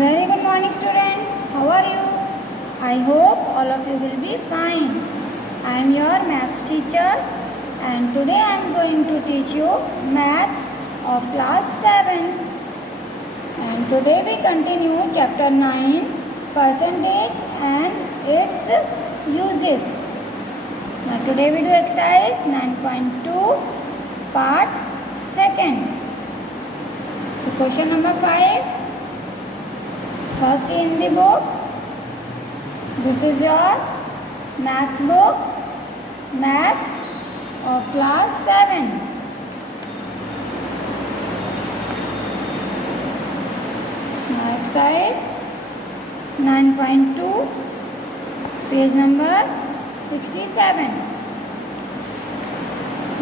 Very good morning students. How are you? I hope all of you will be fine. I am your maths teacher and today I am going to teach you maths of class 7. And today we continue chapter 9 percentage and its uses. Now today we do exercise 9.2 part 2nd. So question number 5. First see in the book. This is your maths book, maths of class 7. Now exercise 9.2, page number 67.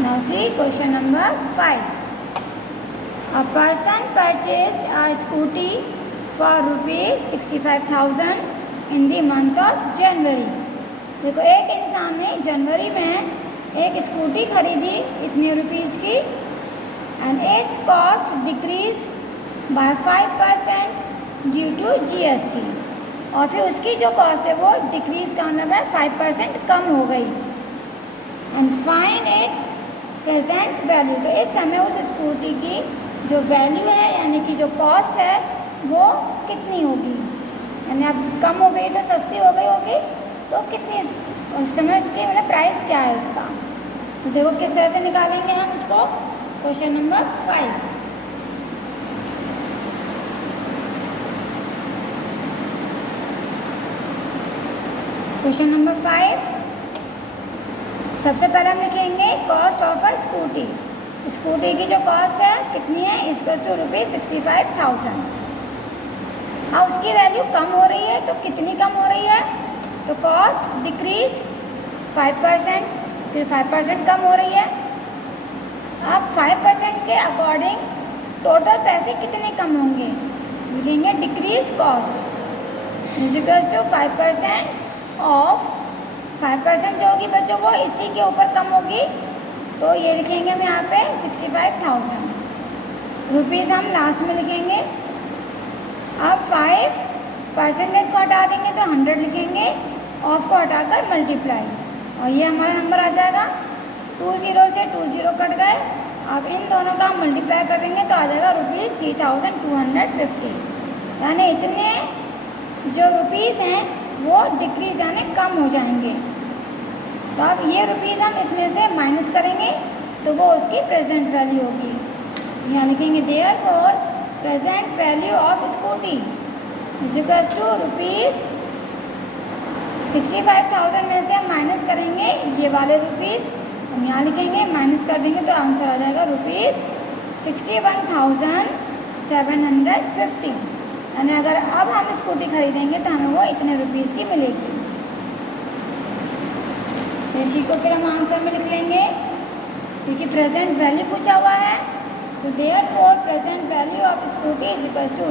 Now see question number 5. A person purchased a scooty for ₹65,000 in the month of January. देखो एक इंसान ने जनवरी में एक scooty खरीदी इतने rupees की and its cost decrease by 5% due to GST. और फिर उसकी जो कॉस्ट है वो डिक्रीज का मतलब है 5% कम हो गई. And find its present value. तो इस समय उस स्कूटी की जो वैल्यू है यानी कि जो कॉस्ट है वो कितनी होगी. यानी अब कम हो गई तो सस्ती हो गई होगी तो कितनी उस समय उसकी मतलब प्राइस क्या है उसका. तो देखो किस तरह से निकालेंगे हम उसको. Question number 5. क्वेश्चन नंबर 5 सबसे पहले हम लिखेंगे cost of a scooty. Scooty की जो कॉस्ट है कितनी है इक्वल्स टू ₹65,000. अब उसकी वैल्यू कम हो रही है तो कितनी कम हो रही है. तो कॉस्ट डिक्रीज 5% फिर 5% कम हो रही है. अब 5% के अकॉर्डिंग टोटल पैसे कितने कम होंगे. लिखेंगे decrease cost is equals to 5% of 5% जो होगी बच्चों वो इसी के ऊपर कम होगी. तो ये लिखेंगे हम यहाँ पे 65,000 रुपीज़ हम लास्ट में लिखेंगे. अब 5% को हटा देंगे तो 100 लिखेंगे. ऑफ को हटाकर मल्टीप्लाई और ये हमारा नंबर आ जाएगा. 20 से 20 कट गए. अब इन दोनों का हम मल्टीप्लाई कर देंगे तो आ जाएगा ₹3,250. यानी इतने जो रुपीज़ हैं वो डिक्रीज यानी कम हो जाएंगे. तो अब ये रुपीज़ हम इसमें से माइनस करेंगे तो वो उसकी प्रेजेंट वैल्यू होगी. यहाँ लिखेंगे therefore present value of scooty is equals to ₹65,000 में से हम माइनस करेंगे ये वाले रुपीज़. हम यहाँ लिखेंगे माइनस कर देंगे तो आंसर आ जाएगा ₹61,750. यानी अगर अब हम स्कूटी खरीदेंगे तो हमें वो इतने रुपीज़ की मिलेगी. इसी को फिर हम आंसर में लिख लेंगे क्योंकि प्रेजेंट वैल्यू पूछा हुआ है. So therefore present value of scooty is equals to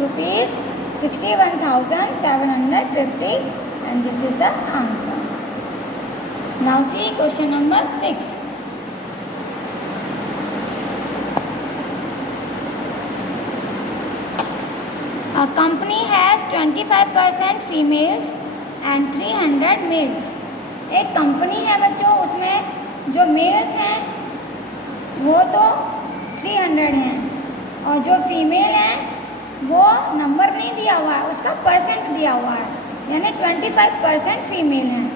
₹61,750 and this is the answer. Now see question number 6. A company has 25% females and 300 males. एक कंपनी है बच्चों उसमें जो मेल्स हैं वो तो 300 हैं और जो फीमेल हैं वो नंबर नहीं दिया हुआ है उसका परसेंट दिया हुआ है यानी 25% फीमेल हैं.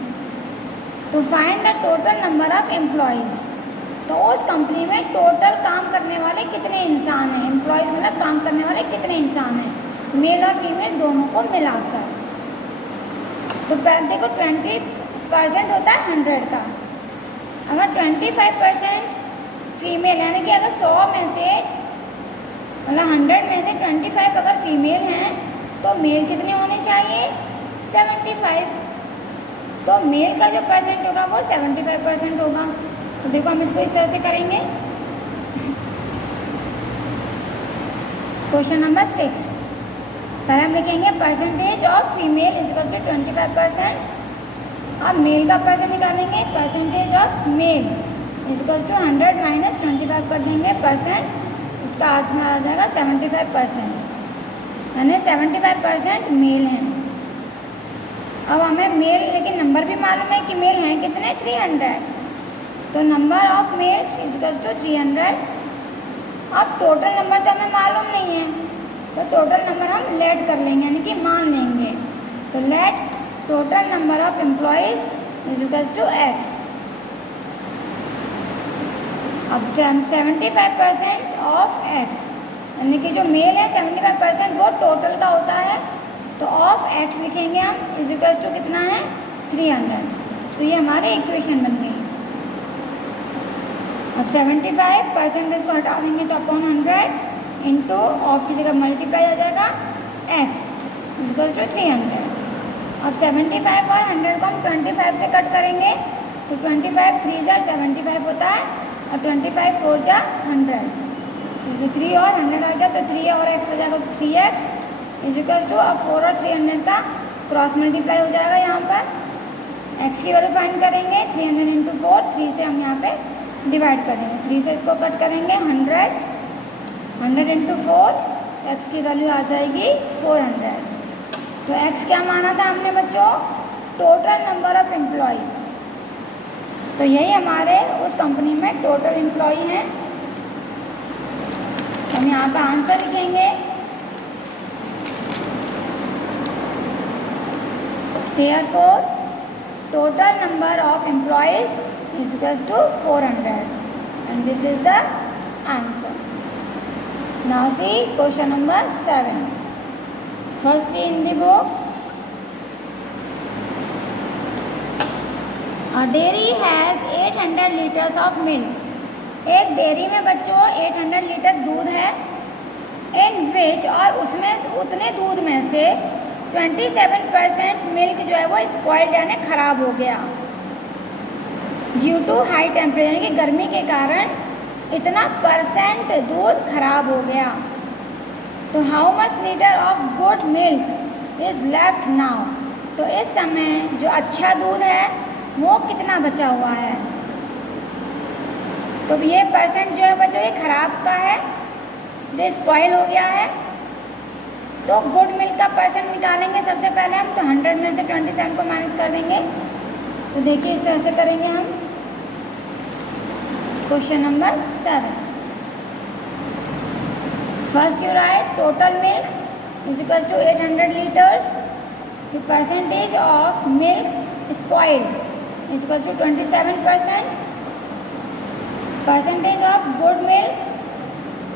तो find the total number of employees. तो उस कंपनी में टोटल काम करने वाले कितने इंसान हैं. एम्प्लॉयज़ मतलब काम करने वाले कितने इंसान हैं मेल और फीमेल दोनों को मिलाकर. तो देखो 20% होता है 100 का. अगर 25% फीमेल यानी कि अगर 100 में से मतलब 100 में से 25 अगर फीमेल हैं तो मेल कितने होने चाहिए 75. तो मेल का जो परसेंट होगा वो 75% होगा. तो देखो हम इसको इस तरह से करेंगे. क्वेश्चन नंबर 6 पहले हम लिखेंगे percentage of female is equal to 25%. अब मेल का परसेंट निकालेंगे. Percentage of male is equal to 100 minus 25 कर देंगे परसेंट. इसका आंसर आ जाएगा 75%. यानी 75% मेल हैं। अब हमें मेल लेकिन नंबर भी मालूम है कि मेल हैं कितने 300, तो number of males equals to 300। अब टोटल नंबर तो हमें मालूम नहीं है, तो टोटल नंबर हम लेट कर लेंगे यानी कि मान लेंगे। तो let total number of employees is equals to X. अब 75% ऑफ एक्स यानी कि जो मेल है 75% वो टोटल का होता है, तो ऑफ एक्स लिखेंगे हम इज इक्वल्स टू कितना है 300। तो ये हमारी इक्वेशन बन गई। अब 75% को हटा देंगे तो अपॉन 100 इंटू ऑफ की जगह मल्टीप्लाई आ जाएगा एक्स इज इक्वल्स टू 300। अब 75 और 100 को हम 25 से कट करेंगे तो 25 3 जार 75 होता है और 25 4 जा 100, इसलिए 3 और 100 आ गया तो 3 और x हो जाएगा तो 3x इज इक्वल्स टू। अब 4 और 300 का क्रॉस मल्टीप्लाई हो जाएगा यहाँ पर। x की वैल्यू फाइंड करेंगे 300 इंटू 4, 3 से हम यहाँ पे डिवाइड कर देंगे, 3 से इसको कट करेंगे 100 इंटू 4 तो x की वैल्यू आ जाएगी 400। तो x क्या माना था हमने बच्चों टोटल नंबर ऑफ एम्प्लॉय, तो यही हमारे उस कंपनी में टोटल एम्प्लॉय हैं। हम यहाँ पे आंसर लिखेंगे therefore total number of employees is equals to 400 and this is the answer. Now see question number 7. First see in the book. A dairy has 800 liters of milk. एक dairy में बच्चों 800 litre दूध है। इन विच और उसमें उतने दूध में से 27% मिल्क जो है वो स्पॉइल्ड यानी ख़राब हो गया ड्यू टू हाई टेम्परेचर यानी कि गर्मी के कारण इतना परसेंट दूध खराब हो गया। तो how much litre of good milk is left now, तो इस समय जो अच्छा दूध है वो कितना बचा हुआ है। तो ये परसेंट जो है बच्चों ये ख़राब का है जो स्पॉइल हो गया है। तो गुड मिल्क का परसेंट निकालेंगे सबसे पहले हम, तो 100 में से 27 को माइनस कर देंगे। तो देखिए इस तरह से करेंगे हम। Question number 7, first you write total milk is equals to 800 litres, the percentage of milk spoiled is equals to 27%, percentage of good milk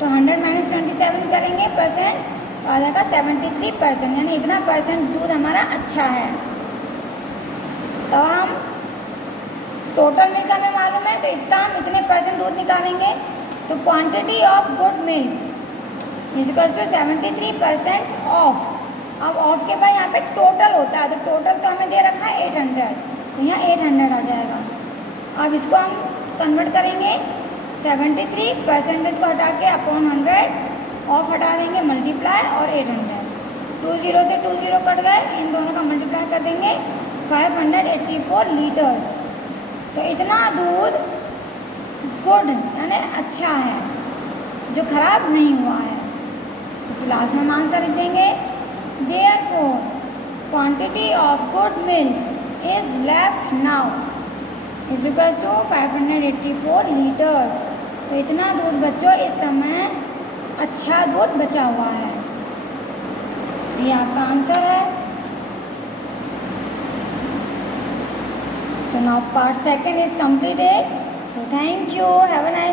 तो 100 माइनस 27 करेंगे परसेंट तो आ जाएगा 73%, यानी इतना परसेंट दूध हमारा अच्छा है। तो हम टोटल मिल्क हमें मालूम है तो इसका हम इतने परसेंट दूध निकालेंगे। तो quantity of good milk is equals to 73% of. अब ऑफ के बाद यहाँ पे टोटल होता है, तो टोटल तो हमें दे रखा है 800, तो यहाँ 800 आ जाएगा। अब इसको हम कन्वर्ट करेंगे 73% को हटा के अपॉन 100 ऑफ हटा देंगे मल्टीप्लाई और 800, 20 से 20 कट गए, इन दोनों का मल्टीप्लाई कर देंगे 584 लीटर्स। तो इतना दूध गुड यानी अच्छा है जो ख़राब नहीं हुआ है। तो क्लास में आंसर लिख देंगे therefore quantity of good milk is left now is equals to 584 litres. तो इतना दूध बच्चों इस समय अच्छा दूध बचा हुआ है, ये आपका आंसर है। So now part 2 is completed. So thank you. Have a nice